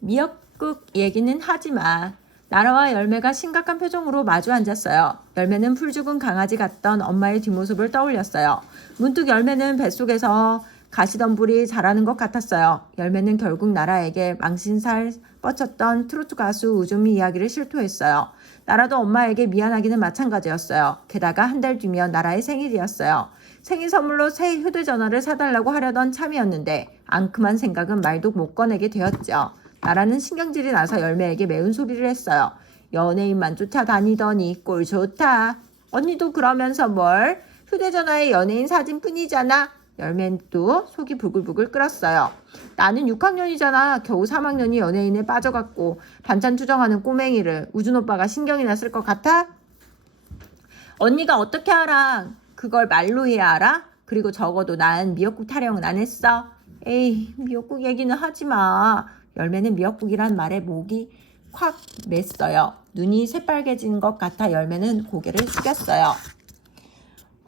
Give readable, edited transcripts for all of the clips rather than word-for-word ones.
미역국 얘기는 하지마. 나라와 열매가 심각한 표정으로 마주 앉았어요. 열매는 풀죽은 강아지 같던 엄마의 뒷모습을 떠올렸어요. 문득 열매는 뱃속에서 가시덤불이 자라는 것 같았어요. 열매는 결국 나라에게 망신살 뻗쳤던 트로트 가수 우주미 이야기를 실토했어요. 나라도 엄마에게 미안하기는 마찬가지였어요. 게다가 한 달 뒤면 나라의 생일이었어요. 생일 선물로 새 휴대전화를 사달라고 하려던 참이었는데 앙큼한 생각은 말도 못 꺼내게 되었죠. 나라는 신경질이 나서 열매에게 매운 소리를 했어요. 연예인만 쫓아다니더니 꼴 좋다. 언니도 그러면서 뭘? 휴대전화에 연예인 사진뿐이잖아. 열매도 속이 부글부글 끓었어요. 나는 6학년이잖아. 겨우 3학년이 연예인에 빠져갖고 반찬 투정하는 꼬맹이를 우준 오빠가 신경이나 쓸 것 같아? 언니가 어떻게 알아? 그걸 말로 해야 알아? 그리고 적어도 난 미역국 타령은 안 했어. 에이, 미역국 얘기는 하지 마. 열매는 미역국이란 말에 목이 콱 맸어요. 눈이 새빨개진 것 같아 열매는 고개를 숙였어요.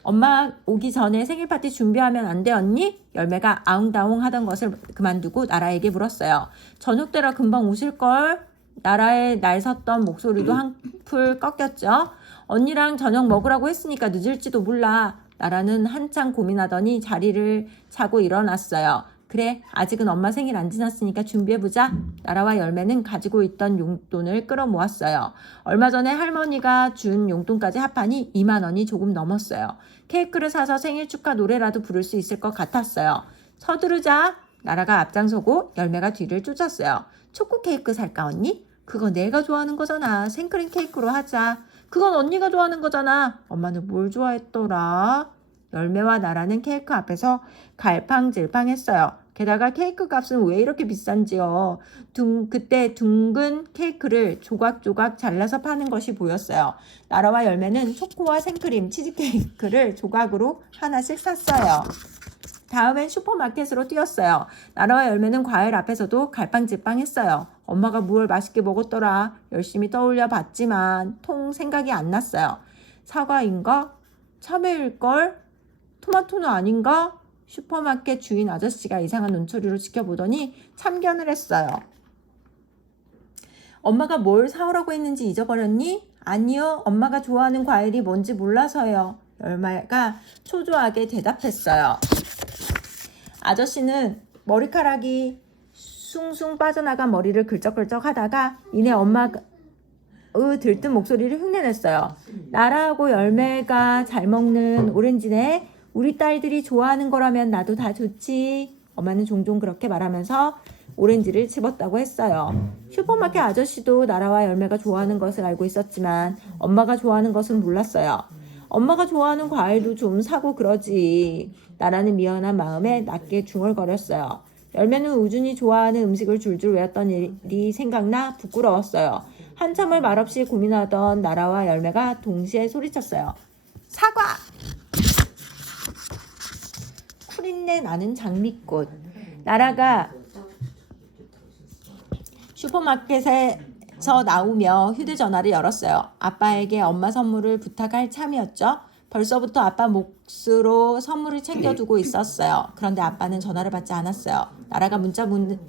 엄마 오기 전에 생일 파티 준비하면 안 돼 언니? 열매가 아웅다웅 하던 것을 그만두고 나라에게 물었어요. 저녁 때라 금방 오실걸? 나라의 날 섰던 목소리도 한풀 꺾였죠. 언니랑 저녁 먹으라고 했으니까 늦을지도 몰라. 나라는 한참 고민하더니 자리를 차고 일어났어요. 그래, 아직은 엄마 생일 안 지났으니까 준비해보자. 나라와 열매는 가지고 있던 용돈을 끌어모았어요. 얼마 전에 할머니가 준 용돈까지 합하니 2만 원이 조금 넘었어요. 케이크를 사서 생일 축하 노래라도 부를 수 있을 것 같았어요. 서두르자. 나라가 앞장서고 열매가 뒤를 쫓았어요. 초코 케이크 살까 언니? 그거 내가 좋아하는 거잖아. 생크림 케이크로 하자. 그건 언니가 좋아하는 거잖아. 엄마는 뭘 좋아했더라? 열매와 나라는 케이크 앞에서 갈팡질팡했어요. 게다가 케이크 값은 왜 이렇게 비싼지요. 그때 둥근 케이크를 조각조각 잘라서 파는 것이 보였어요. 나라와 열매는 초코와 생크림, 치즈케이크를 조각으로 하나씩 샀어요. 다음엔 슈퍼마켓으로 뛰었어요. 나라와 열매는 과일 앞에서도 갈팡질팡했어요. 엄마가 무얼 맛있게 먹었더라. 열심히 떠올려 봤지만 통 생각이 안 났어요. 사과인가? 참외일걸? 토마토는 아닌가? 슈퍼마켓 주인 아저씨가 이상한 눈초리로 지켜보더니 참견을 했어요. 엄마가 뭘 사오라고 했는지 잊어버렸니? 아니요. 엄마가 좋아하는 과일이 뭔지 몰라서요. 열매가 초조하게 대답했어요. 아저씨는 머리카락이 숭숭 빠져나간 머리를 긁적긁적 하다가 이내 엄마가 들뜬 목소리를 흉내냈어요. 나라하고 열매가 잘 먹는 오렌지네. 우리 딸들이 좋아하는 거라면 나도 다 좋지. 엄마는 종종 그렇게 말하면서 오렌지를 집었다고 했어요. 슈퍼마켓 아저씨도 나라와 열매가 좋아하는 것을 알고 있었지만 엄마가 좋아하는 것은 몰랐어요. 엄마가 좋아하는 과일도 좀 사고 그러지. 나라는 미안한 마음에 낮게 중얼거렸어요. 열매는 우준이 좋아하는 음식을 줄줄 외웠던 일이 생각나 부끄러웠어요. 한참을 말없이 고민하던 나라와 열매가 동시에 소리쳤어요. 사과! 쿨인내 나는 장미꽃. 나라가 슈퍼마켓에서 나오며 휴대전화를 열었어요. 아빠에게 엄마 선물을 부탁할 참이었죠. 벌써부터 아빠 몫으로 선물을 챙겨두고 있었어요. 그런데 아빠는 전화를 받지 않았어요. 나라가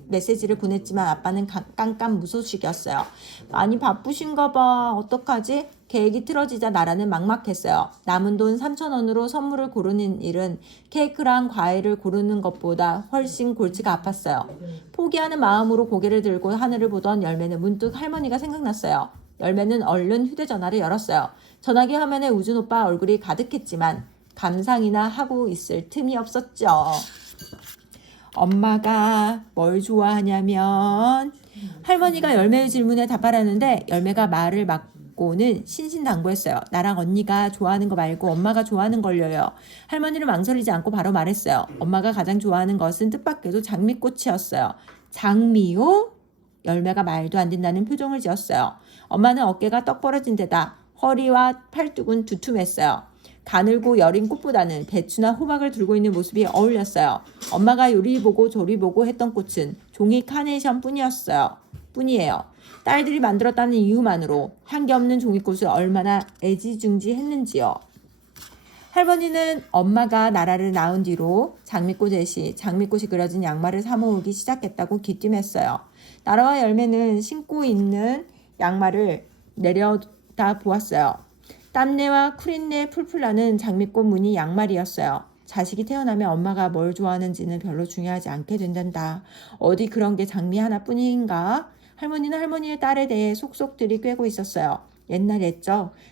메시지를 보냈지만 아빠는 깜깜무소식이었어요. 많이 바쁘신가 봐. 어떡하지? 계획이 틀어지자 나라는 막막했어요. 남은 돈 3,000원으로 선물을 고르는 일은 케이크랑 과일을 고르는 것보다 훨씬 골치가 아팠어요. 포기하는 마음으로 고개를 들고 하늘을 보던 열매는 문득 할머니가 생각났어요. 열매는 얼른 휴대전화를 열었어요. 전화기 화면에 우준 오빠 얼굴이 가득했지만 감상이나 하고 있을 틈이 없었죠. 엄마가 뭘 좋아하냐면 할머니가 열매의 질문에 답하라는데 열매가 말을 막고는 신신당부했어요. 나랑 언니가 좋아하는 거 말고 엄마가 좋아하는 걸요요. 할머니는 망설이지 않고 바로 말했어요. 엄마가 가장 좋아하는 것은 뜻밖에도 장미꽃이었어요. 장미요? 열매가 말도 안 된다는 표정을 지었어요. 엄마는 어깨가 떡 벌어진 데다 허리와 팔뚝은 두툼했어요. 가늘고 여린 꽃보다는 배추나 호박을 들고 있는 모습이 어울렸어요. 엄마가 요리 보고 조리 보고 했던 꽃은 종이 카네이션 뿐이에요. 딸들이 만들었다는 이유만으로 향기 없는 종이꽃을 얼마나 애지중지했는지요. 할머니는 엄마가 나라를 낳은 뒤로 장미꽃 대신 장미꽃이 그려진 양말을 사 모으기 시작했다고 귀띔했어요. 나라와 열매는 신고 있는 양말을 내려다 보았어요. 땀내와 쿠린내 풀풀 나는 장미꽃 무늬 양말이었어요. 자식이 태어나면 엄마가 뭘 좋아하는지는 별로 중요하지 않게 된단다. 어디 그런 게 장미 하나뿐인가? 할머니는 할머니의 딸에 대해 속속들이 꿰고 있었어요. 옛날에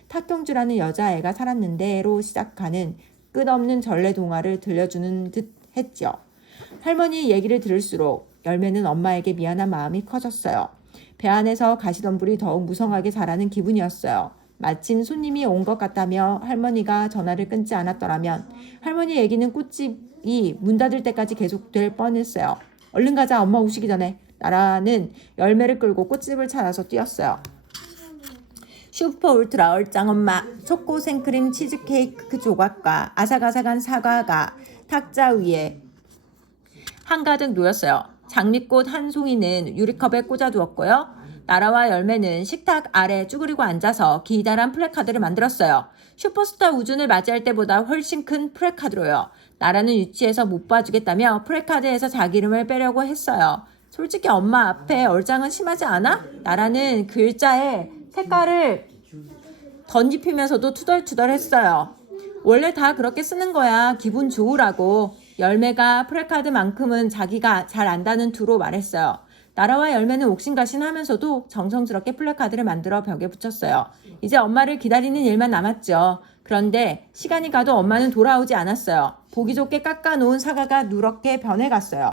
탁경주라는 여자애가 살았는데로 시작하는 끝없는 전래 동화를 들려주는 듯 했죠. 할머니 얘기를 들을수록 열매는 엄마에게 미안한 마음이 커졌어요. 배 안에서 가시덤불이 더욱 무성하게 자라는 기분이었어요. 마침 손님이 온 것 같다며 할머니가 전화를 끊지 않았더라면 할머니 얘기는 꽃집이 문 닫을 때까지 계속될 뻔했어요. 얼른 가자, 엄마 오시기 전에. 나라는 열매를 끌고 꽃집을 찾아서 뛰었어요. 슈퍼 울트라 얼짱 엄마, 초코 생크림 치즈케이크 조각과 아삭아삭한 사과가 탁자 위에 한가득 놓였어요. 장미꽃 한 송이는 유리컵에 꽂아두었고요. 나라와 열매는 식탁 아래 쭈그리고 앉아서 기다란 플래카드를 만들었어요. 슈퍼스타 우준을 맞이할 때보다 훨씬 큰 플래카드로요. 나라는 유치해서 못 봐주겠다며 플래카드에서 자기 이름을 빼려고 했어요. 솔직히 엄마 앞에 얼짱은 심하지 않아? 나라는 글자에 색깔을 던집히면서도 투덜투덜했어요. 원래 다 그렇게 쓰는 거야. 기분 좋으라고. 열매가 플래카드만큼은 자기가 잘 안다는 투로 말했어요. 나라와 열매는 옥신각신하면서도 정성스럽게 플래카드를 만들어 벽에 붙였어요. 이제 엄마를 기다리는 일만 남았죠. 그런데 시간이 가도 엄마는 돌아오지 않았어요. 보기 좋게 깎아놓은 사과가 누렇게 변해갔어요.